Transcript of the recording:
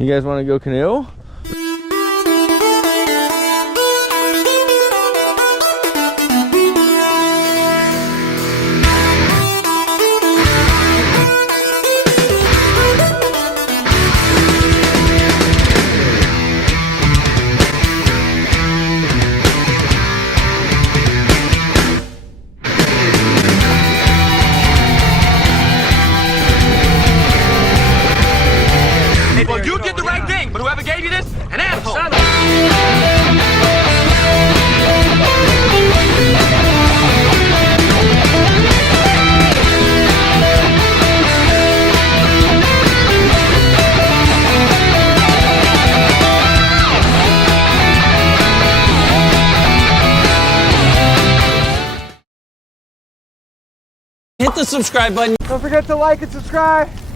You guys want to go canoe? Well, you did the right thing, but whoever gave you this, an asshole. Hit the subscribe button. Don't forget to like and subscribe.